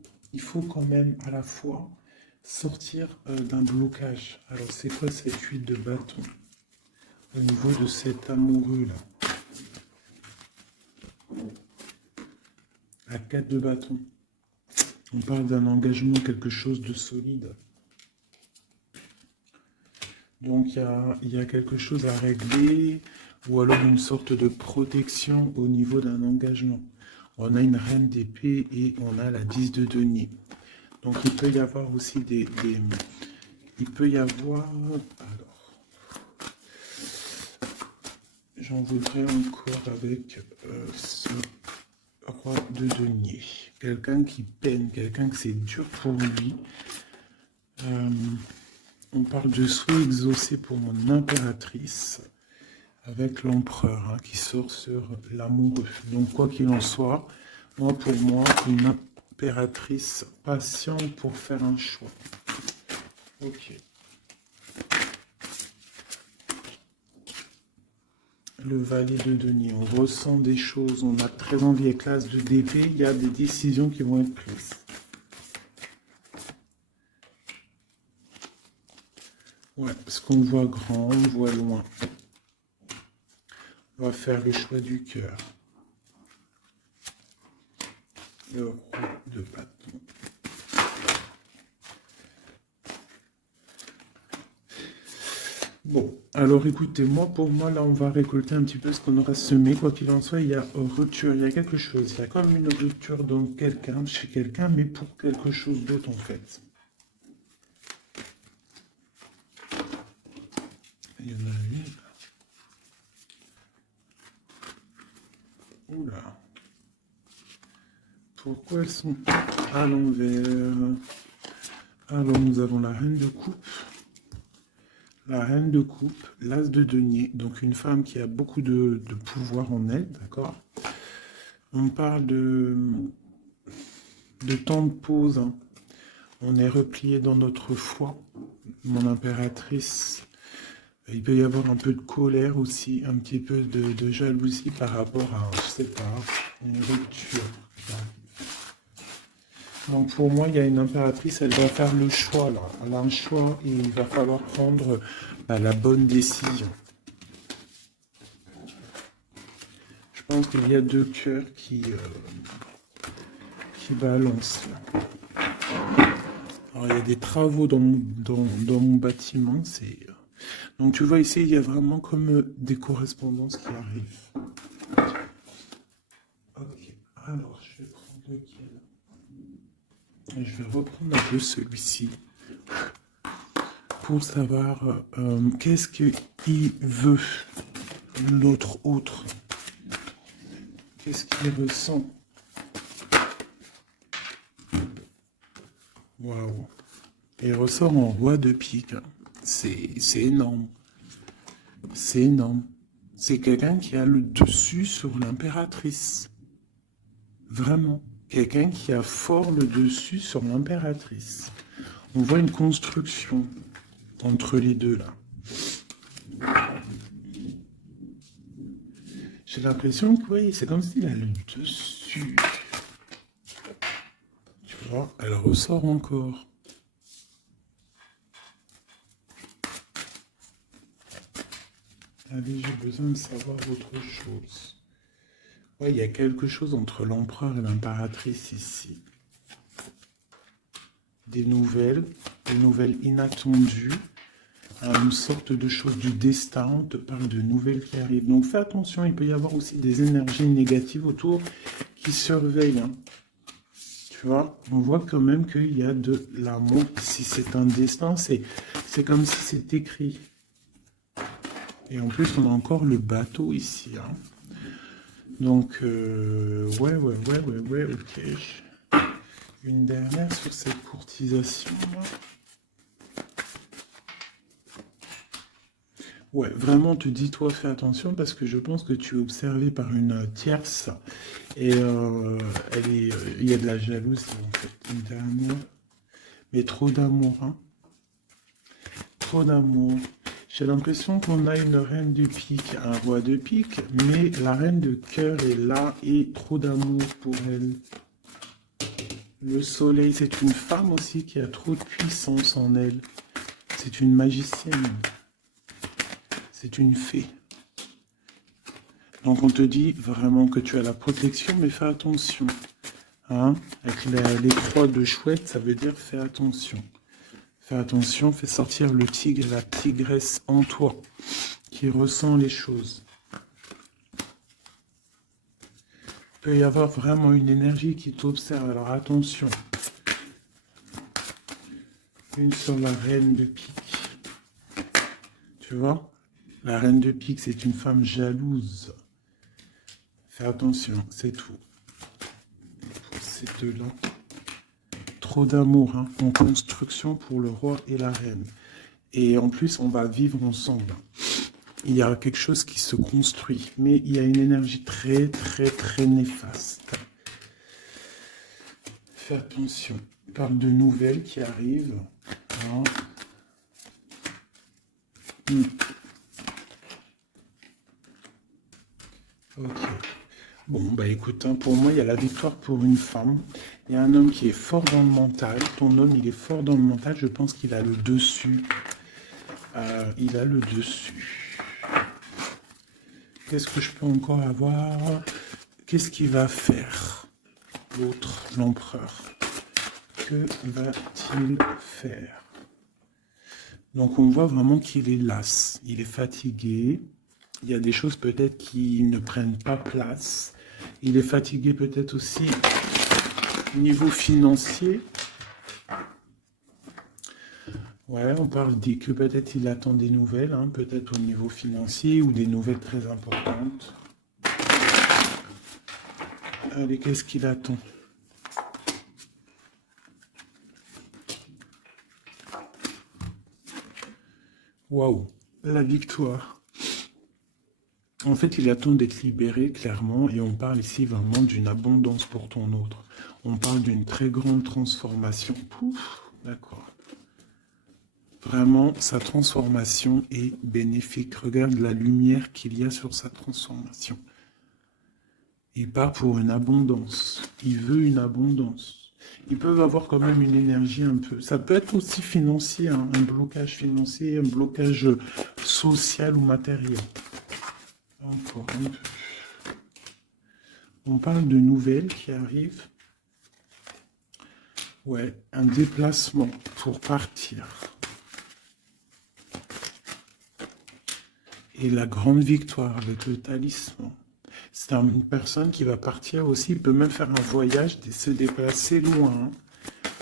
quand même à la fois sortir d'un blocage. Alors c'est quoi cette huile de bâton au niveau de cet amoureux là? La 4 de bâton. On parle d'un engagement, quelque chose de solide. Donc il y a quelque chose à régler, ou alors une sorte de protection au niveau d'un engagement. On a une reine d'épée et on a la 10 de denier. Donc il peut y avoir aussi il peut y avoir... Alors, j'en voudrais encore avec ce roi de denier. Quelqu'un qui peine, quelqu'un que c'est dur pour lui. On parle de souhait exaucé pour mon impératrice avec l'empereur hein, qui sort sur l'amoureux. Donc quoi qu'il en soit, pour moi, une impératrice patiente pour faire un choix. Ok. le valet de denier. On ressent des choses, on a très envie avec l'as de d'épée, il y a des décisions qui vont être prises. Ouais, parce qu'on voit grand, on voit loin. On va faire le choix du cœur. Le roi de bâton. Bon, alors écoutez-moi, pour moi, là, on va récolter un petit peu ce qu'on aura semé. Quoi qu'il en soit, il y a rupture, il y a quelque chose. Il y a comme une rupture dans quelqu'un, chez quelqu'un, mais pour quelque chose d'autre, en fait. Il y en a une. Oula. Pourquoi elles sont à l'envers? Alors, nous avons la reine de coupe. La reine de coupe, l'as de denier, donc une femme qui a beaucoup de pouvoir en elle, d'accord? On parle de temps de pause, hein. On est replié dans notre foi, mon impératrice. Il peut y avoir un peu de colère aussi, un petit peu de jalousie par rapport à, je sais pas, une rupture. Donc pour moi, il y a une impératrice, elle doit faire le choix là. Elle a un choix et il va falloir prendre la bonne décision. Je pense qu'il y a deux cœurs qui balancent là. Alors il y a des travaux dans mon bâtiment, c'est... Donc tu vois ici, il y a vraiment comme des correspondances qui arrivent. Ok, alors je vais prendre lequel? Je vais reprendre un peu celui-ci pour savoir qu'est-ce qu'il veut, l'autre autre. Qu'est-ce qu'il ressent? Waouh. Il ressort en roi de pique. C'est énorme. C'est énorme. C'est quelqu'un qui a le dessus sur l'impératrice. Vraiment. Quelqu'un qui a fort le dessus sur l'impératrice. On voit une construction entre les deux là. J'ai l'impression que oui, c'est comme s'il a le dessus. Tu vois, elle ressort encore. Allez, j'ai besoin de savoir autre chose. Ouais, il y a quelque chose entre l'empereur et l'impératrice ici. Des nouvelles inattendues, une sorte de chose du destin, on te parle de nouvelles qui arrivent. Donc fais attention, il peut y avoir aussi des énergies négatives autour qui surveillent. Hein. Tu vois, on voit quand même qu'il y a de l'amour. Si c'est un destin, c'est comme si c'est écrit. Et en plus, on a encore le bateau ici. Hein. Donc, ouais, ok. Une dernière sur cette courtisation. Ouais, vraiment, te dis-toi, fais attention parce que je pense que tu es observé par une tierce et il y a de la jalousie en fait. Une dernière, mais trop d'amour, hein. Trop d'amour. J'ai l'impression qu'on a une reine de pique, un roi de pique, mais la reine de cœur est là et trop d'amour pour elle. Le soleil, c'est une femme aussi qui a trop de puissance en elle. C'est une magicienne. C'est une fée. Donc on te dit vraiment que tu as la protection, mais fais attention. Hein? Avec les croix de chouette, ça veut dire fais attention. Fais attention, fais sortir le tigre et la tigresse en toi, qui ressent les choses. Il peut y avoir vraiment une énergie qui t'observe, alors attention. Une sur la reine de pique. Tu vois? La reine de pique, c'est une femme jalouse. Fais attention, c'est tout. Pour ces deux-là. Trop d'amour, hein, en construction pour le roi et la reine. Et en plus, on va vivre ensemble. Il y a quelque chose qui se construit, mais il y a une énergie très, très, très néfaste. Fais attention. On parle de nouvelles qui arrivent. Hein. Ok. Bon, bah écoute, hein, pour moi, il y a la victoire pour une femme. Il y a un homme qui est fort dans le mental. Ton homme, il est fort dans le mental. Je pense qu'il a le dessus. Il a le dessus. Qu'est-ce que je peux encore avoir? Qu'est-ce qu'il va faire? L'autre, l'empereur. Que va-t-il faire? Donc on voit vraiment qu'il est las. Il est fatigué. Il y a des choses peut-être qui ne prennent pas place. Il est fatigué peut-être aussi au niveau financier. Ouais, on parle que peut-être il attend des nouvelles, hein, peut-être au niveau financier ou des nouvelles très importantes. Allez, qu'est-ce qu'il attend? Waouh, la victoire. En fait, il attend d'être libéré, clairement, et on parle ici vraiment d'une abondance pour ton autre. On parle d'une très grande transformation. Pouf, d'accord. Vraiment, sa transformation est bénéfique. Regarde la lumière qu'il y a sur sa transformation. Il part pour une abondance. Il veut une abondance. Ils peuvent avoir quand même une énergie un peu. Ça peut être aussi financier, hein, un blocage financier, un blocage social ou matériel. Encore un peu. On parle de nouvelles qui arrivent. Ouais, un déplacement pour partir. Et la grande victoire avec le talisman. C'est une personne qui va partir aussi. Il peut même faire un voyage, se déplacer loin.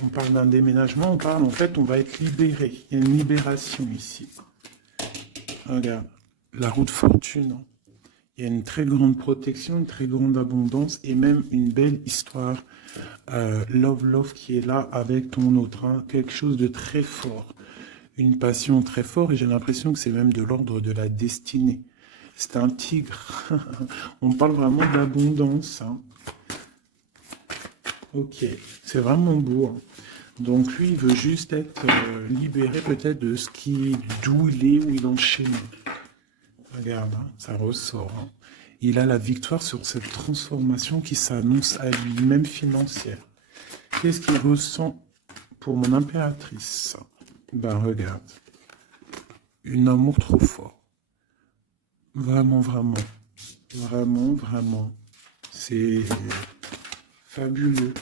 On parle d'un déménagement, on parle en fait, on va être libéré. Il y a une libération ici. Regarde, la roue de fortune. Il y a une très grande protection, une très grande abondance et même une belle histoire. Love qui est là avec ton autre. Hein. Quelque chose de très fort. Une passion très forte et j'ai l'impression que c'est même de l'ordre de la destinée. C'est un tigre. On parle vraiment d'abondance. Hein. Ok, c'est vraiment beau. Hein. Donc lui, il veut juste être libéré peut-être de ce qui, d'où il est, où il enchaîne. Regarde, hein, ça ressort. Hein. Il a la victoire sur cette transformation qui s'annonce à lui-même financière. Qu'est-ce qu'il ressent pour mon impératrice? Ben regarde, un amour trop fort. Vraiment, vraiment, vraiment, vraiment. C'est fabuleux.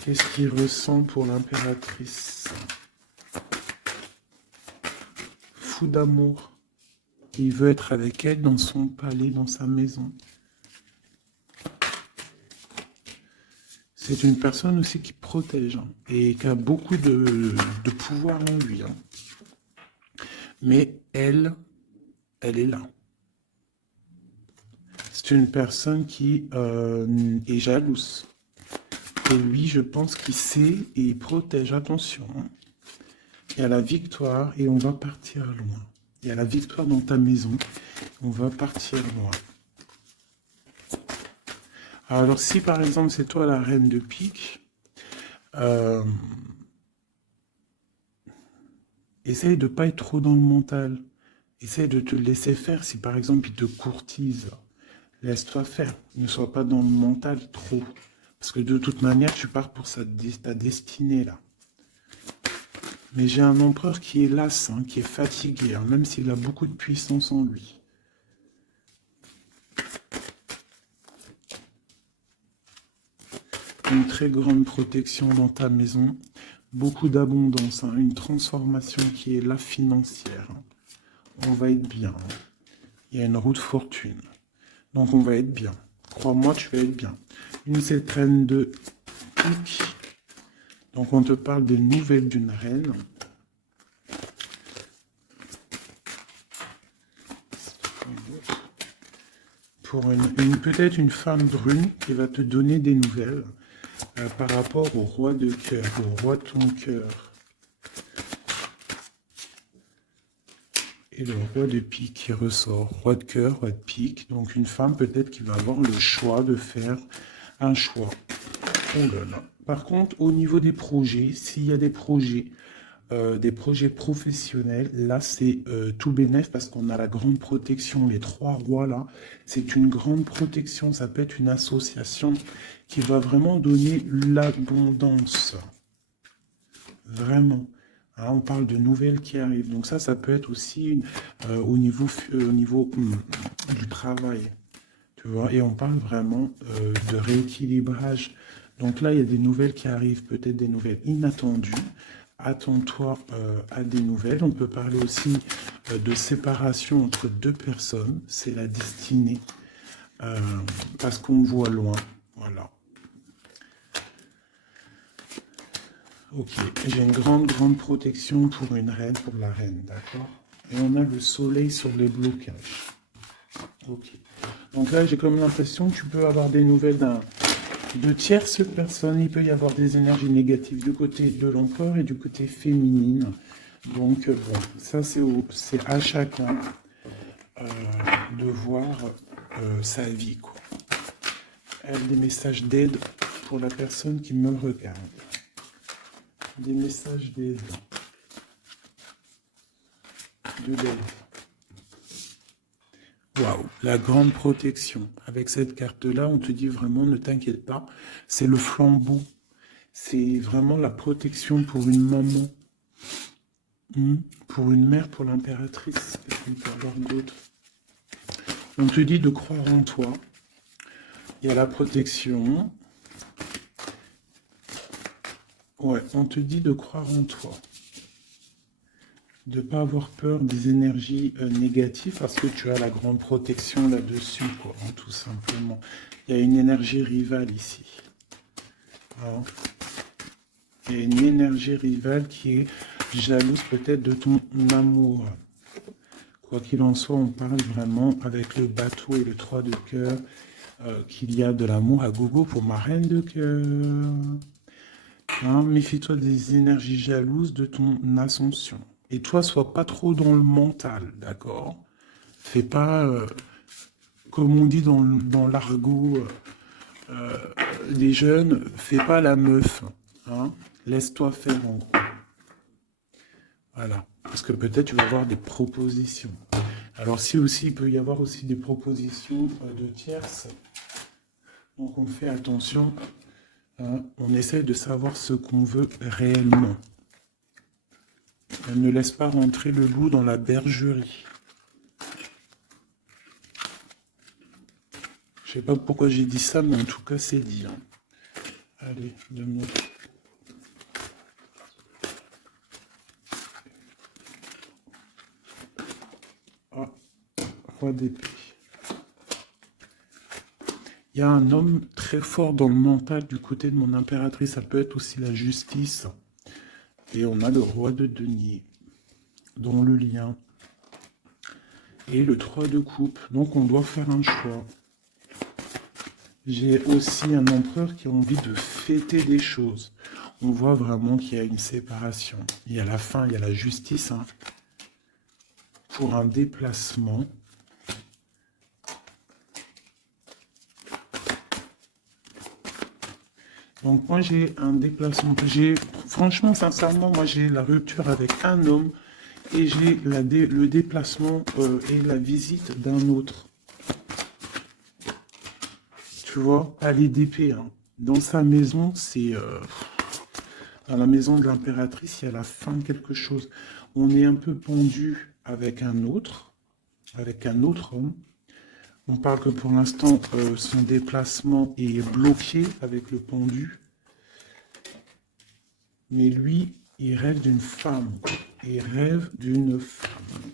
Qu'est-ce qu'il ressent pour l'impératrice? Fou d'amour. Il veut être avec elle dans son palais, dans sa maison. C'est une personne aussi qui protège hein, et qui a beaucoup de pouvoir en lui. Hein. Mais elle est là. C'est une personne qui est jalouse. Et lui, je pense qu'il sait et il protège. Attention. Hein. Il y a la victoire et on va partir loin. Il y a la victoire dans ta maison. On va partir loin. Alors, si par exemple, c'est toi la reine de pique, essaye de ne pas être trop dans le mental. Essaye de te laisser faire. Si par exemple, il te courtise, laisse-toi faire. Ne sois pas dans le mental trop. Parce que de toute manière, tu pars pour ta destinée, là. Mais j'ai un empereur qui est las, hein, qui est fatigué, hein, même s'il a beaucoup de puissance en lui. Une très grande protection dans ta maison, beaucoup d'abondance, hein, une transformation qui est là financière. Hein. On va être bien. Hein. Il y a une roue de fortune. Donc on va être bien. Crois-moi, tu vas être bien. Cette reine de pique. Donc on te parle des nouvelles d'une reine. Pour peut-être une femme brune qui va te donner des nouvelles par rapport au roi de cœur, au roi de ton cœur. Et le roi de pique qui ressort, roi de cœur, roi de pique. Donc une femme peut-être qui va avoir le choix de faire un choix. Oh là là. Par contre, au niveau des projets, s'il y a des projets des projets professionnels. Là, c'est tout bénef parce qu'on a la grande protection. Les trois rois, là, c'est une grande protection. Ça peut être une association qui va vraiment donner l'abondance. Vraiment. Hein, on parle de nouvelles qui arrivent. Donc ça peut être aussi au niveau du travail. Tu vois, et on parle vraiment de rééquilibrage. Donc là, il y a des nouvelles qui arrivent, peut-être des nouvelles inattendues. Attends-toi à des nouvelles. On peut parler aussi de séparation entre deux personnes. C'est la destinée. Parce qu'on voit loin. Voilà. Ok. J'ai une grande protection pour une reine, pour la reine. D'accord? Et on a le soleil sur les blocages. Ok. Donc là, j'ai comme l'impression que tu peux avoir des nouvelles de tierces personnes. Il peut y avoir des énergies négatives du côté de l'empereur et du côté féminine. Donc, bon, ça, c'est à chacun de voir sa vie, quoi. Des messages d'aide pour la personne qui me regarde. Des messages d'aide. De l'aide. Waouh, la grande protection. Avec cette carte-là, on te dit vraiment, ne t'inquiète pas, c'est le flambeau. C'est vraiment la protection pour une maman, pour une mère, pour l'impératrice. Qu'est-ce qu'on peut avoir d'autre? On te dit de croire en toi. Il y a la protection. Ouais, on te dit de croire en toi. De ne pas avoir peur des énergies négatives parce que tu as la grande protection là-dessus, quoi, hein, tout simplement. Il y a une énergie rivale ici. Hein. Il y a une énergie rivale qui est jalouse peut-être de ton amour. Quoi qu'il en soit, on parle vraiment avec le bateau et le 3 de cœur qu'il y a de l'amour à gogo pour ma reine de cœur. Hein, méfie-toi des énergies jalouses de ton ascension. Et toi, sois pas trop dans le mental, d'accord? Fais pas, comme on dit dans l'argot des jeunes, fais pas la meuf. Hein? Laisse-toi faire, en gros. Voilà. Parce que peut-être tu vas avoir des propositions. Alors, si aussi, il peut y avoir aussi des propositions de tierces. Donc, on fait attention. Hein? On essaie de savoir ce qu'on veut réellement. Elle ne laisse pas rentrer le loup dans la bergerie. Je sais pas pourquoi j'ai dit ça, mais en tout cas, c'est dit. Hein. Allez, 2 minutes. Ah, roi d'épée. Il y a un homme très fort dans le mental du côté de mon impératrice. Ça peut être aussi la justice. Et on a le roi de denier, dans le lien. Et le 3 de coupe. Donc on doit faire un choix. J'ai aussi un empereur qui a envie de fêter des choses. On voit vraiment qu'il y a une séparation. Il y a la fin, il y a la justice. Hein, pour un déplacement. Donc moi j'ai un déplacement. Franchement, sincèrement, moi j'ai la rupture avec un homme et j'ai le déplacement et la visite d'un autre. Tu vois, palais d'épée. Hein. Dans sa maison, c'est... dans la maison de l'impératrice, il y a la fin de quelque chose. On est un peu pendu avec un autre homme. On parle que pour l'instant, son déplacement est bloqué avec le pendu. Mais lui, il rêve d'une femme. Il rêve d'une femme.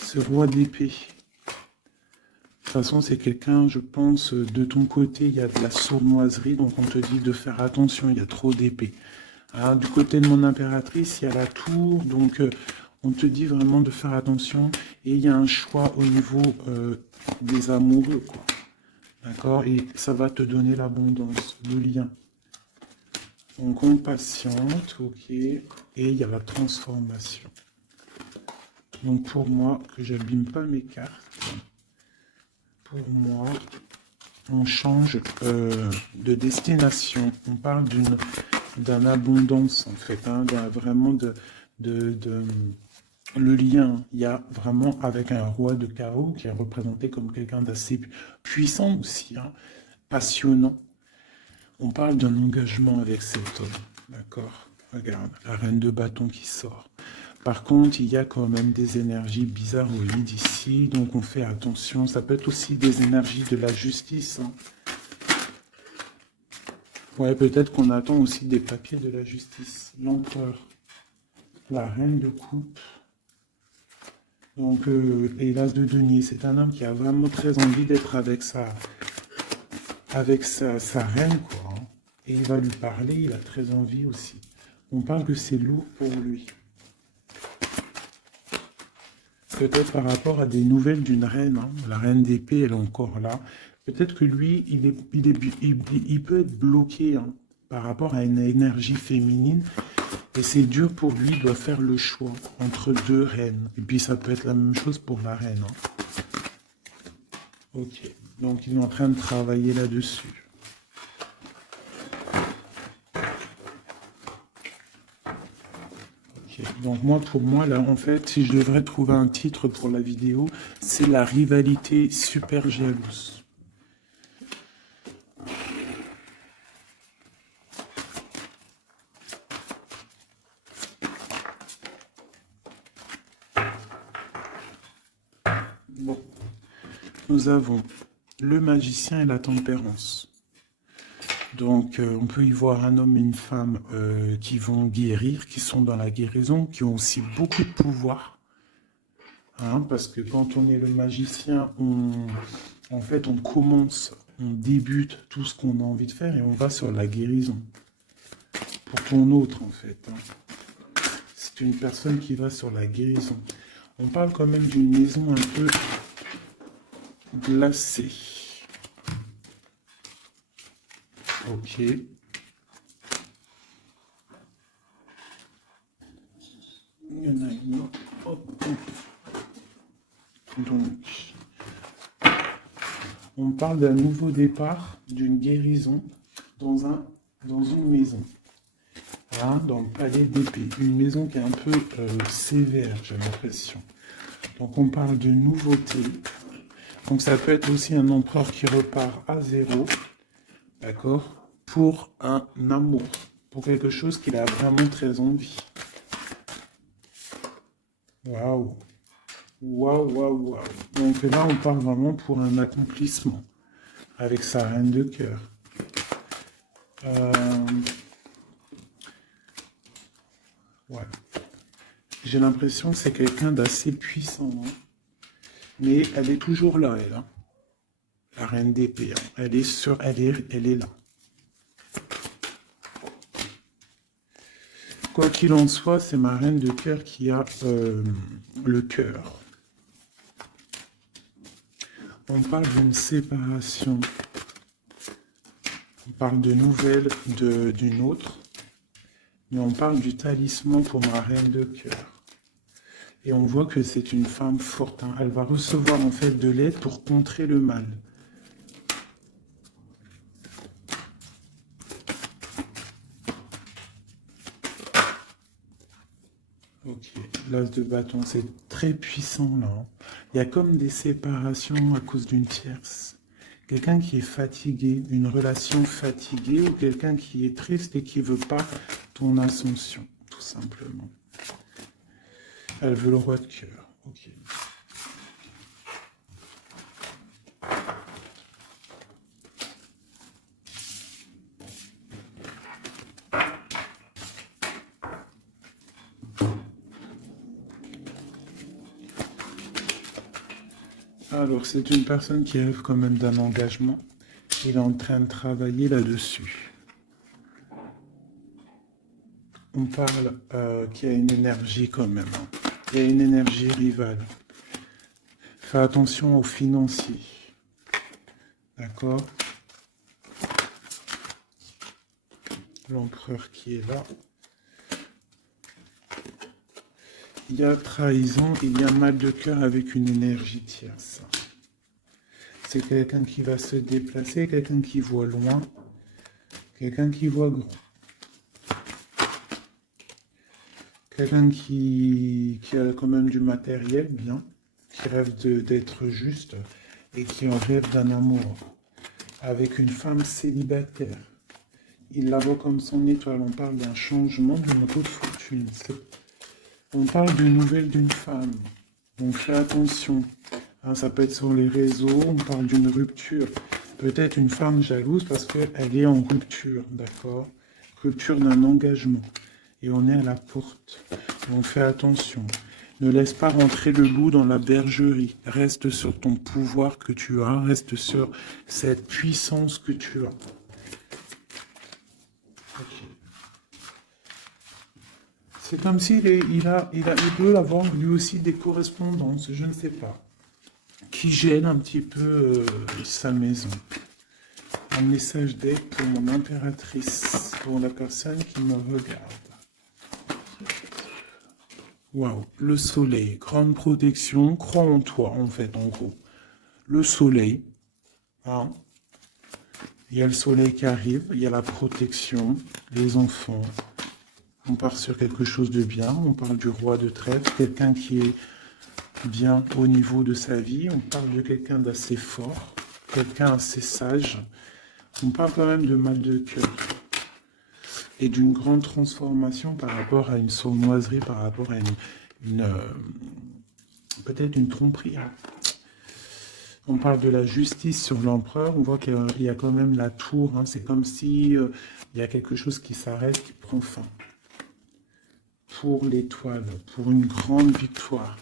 Ce roi d'épée. De toute façon, c'est quelqu'un, je pense, de ton côté, il y a de la sournoiserie, donc on te dit de faire attention, il y a trop d'épées. Hein, du côté de mon impératrice, il y a la tour, donc on te dit vraiment de faire attention. Et il y a un choix au niveau des amoureux, quoi. D'accord? Et ça va te donner l'abondance, le lien. Donc on patiente, ok. Et il y a la transformation. Donc pour moi, que j'abîme pas mes cartes, pour moi, on change de destination. On parle d'une abondance, en fait, hein, vraiment le lien, il y a vraiment avec un roi de chaos qui est représenté comme quelqu'un d'assez puissant aussi, hein, passionnant. On parle d'un engagement avec cet homme, d'accord? Regarde, la reine de bâton qui sort. Par contre, il y a quand même des énergies bizarroïdes ici, donc on fait attention. Ça peut être aussi des énergies de la justice, hein. Ouais, peut-être qu'on attend aussi des papiers de la justice. L'empereur, la reine de coupe. Donc, et l'as de denier, c'est un homme qui a vraiment très envie d'être avec sa reine, quoi, hein. Et il va lui parler, il a très envie aussi. On parle que c'est lourd pour lui. Peut-être par rapport à des nouvelles d'une reine, hein. La reine d'épée, elle est encore là. Peut-être que lui, il peut être bloqué, hein, par rapport à une énergie féminine. Et c'est dur pour lui, il doit faire le choix entre deux reines. Et puis ça peut être la même chose pour la reine, hein. Ok, donc il est en train de travailler là-dessus. Ok, donc moi, pour moi, là, en fait, si je devrais trouver un titre pour la vidéo, c'est la rivalité super jalouse. Bon, nous avons le magicien et la tempérance. Donc, on peut y voir un homme et une femme qui vont guérir, qui sont dans la guérison, qui ont aussi beaucoup de pouvoir. Hein, parce que quand on est le magicien, en fait, on commence, on débute tout ce qu'on a envie de faire et on va sur la guérison. Pour ton autre, en fait, hein. C'est une personne qui va sur la guérison. On parle quand même d'une maison un peu glacée. Ok. Il y en a une autre. Hop, hop. Donc, on parle d'un nouveau départ, d'une guérison dans une maison. Hein, dans le palais d'épée. Une maison qui est un peu sévère, j'ai l'impression. Donc on parle de nouveauté. Donc ça peut être aussi un empereur qui repart à zéro. D'accord? Pour un amour. Pour quelque chose qu'il a vraiment très envie. Waouh! Waouh, waouh, waouh. Donc là, on parle vraiment pour un accomplissement. Avec sa reine de cœur. Ouais. J'ai l'impression que c'est quelqu'un d'assez puissant, hein. Mais elle est toujours là, elle, hein. La reine d'épée, hein. Elle est là. Quoi qu'il en soit, c'est ma reine de cœur qui a le cœur. On parle d'une séparation. On parle de nouvelles d'une autre. Mais on parle du talisman pour ma reine de cœur. Et on voit que c'est une femme forte, hein. Elle va recevoir en fait de l'aide pour contrer le mal. Ok, l'as de bâton, c'est très puissant là, hein. Il y a comme des séparations à cause d'une tierce. Quelqu'un qui est fatigué, une relation fatiguée, ou quelqu'un qui est triste et qui veut pas ton ascension, tout simplement. Elle veut le roi de cœur. Ok. Alors, c'est une personne qui rêve quand même d'un engagement. Il est en train de travailler là-dessus. On parle qu'il y a une énergie quand même, hein. Il y a une énergie rivale. Fais attention aux financiers. D'accord? L'empereur qui est là. Il y a trahison, il y a mal de cœur avec une énergie tierce. C'est quelqu'un qui va se déplacer, quelqu'un qui voit loin, quelqu'un qui voit grand. Quelqu'un qui a quand même du matériel, bien, qui rêve d'être juste et qui en rêve d'un amour. Avec une femme célibataire. Il la voit comme son étoile. On parle d'un changement, d'une coup de fortune. On parle d'une nouvelle d'une femme. Donc fais attention. Hein, ça peut être sur les réseaux, on parle d'une rupture. Peut-être une femme jalouse parce qu'elle est en rupture, d'accord? Rupture d'un engagement. Et on est à la porte. Donc fais attention. Ne laisse pas rentrer le loup dans la bergerie. Reste sur ton pouvoir que tu as. Reste sur cette puissance que tu as. Okay. C'est comme s'il peut avoir lui aussi des correspondances, je ne sais pas, qui gênent un petit peu sa maison. Un message d'aide pour mon impératrice, pour la personne qui me regarde. Waouh, le soleil, grande protection, crois en toi en fait, en gros. Le soleil, hein, il y a le soleil qui arrive, il y a la protection, les enfants. On part sur quelque chose de bien, on parle du roi de trèfle, quelqu'un qui est bien au niveau de sa vie, on parle de quelqu'un d'assez fort, quelqu'un assez sage. On parle quand même de mal de cœur et d'une grande transformation par rapport à une sournoiserie, par rapport à peut-être une tromperie. On parle de la justice sur l'empereur, on voit qu'il y a quand même la tour, hein. C'est comme si il y a quelque chose qui s'arrête, qui prend fin. Pour l'étoile, pour une grande victoire.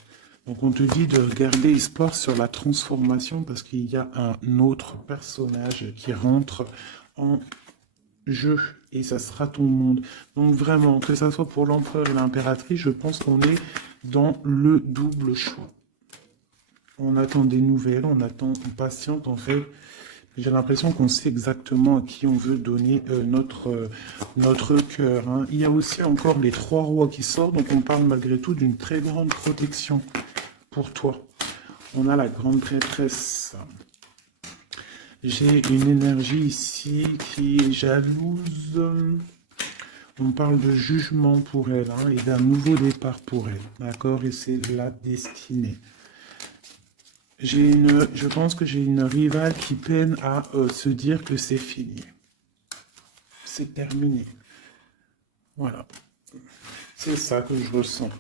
Donc on te dit de garder espoir sur la transformation parce qu'il y a un autre personnage qui rentre en jeu et ça sera ton monde. Donc vraiment, que ça soit pour l'empereur et l'impératrice, je pense qu'on est dans le double choix. On attend des nouvelles, on patiente en fait. J'ai l'impression qu'on sait exactement à qui on veut donner notre cœur. Hein. Il y a aussi encore les 3 rois qui sortent, donc on parle malgré tout d'une très grande protection pour toi. On a la grande prêtresse. J'ai une énergie ici qui est jalouse. On parle de jugement pour elle hein, et d'un nouveau départ pour elle. D'accord? Et c'est la destinée. Je pense que j'ai une rivale qui peine à se dire que c'est fini. C'est terminé. Voilà. C'est ça que je ressens.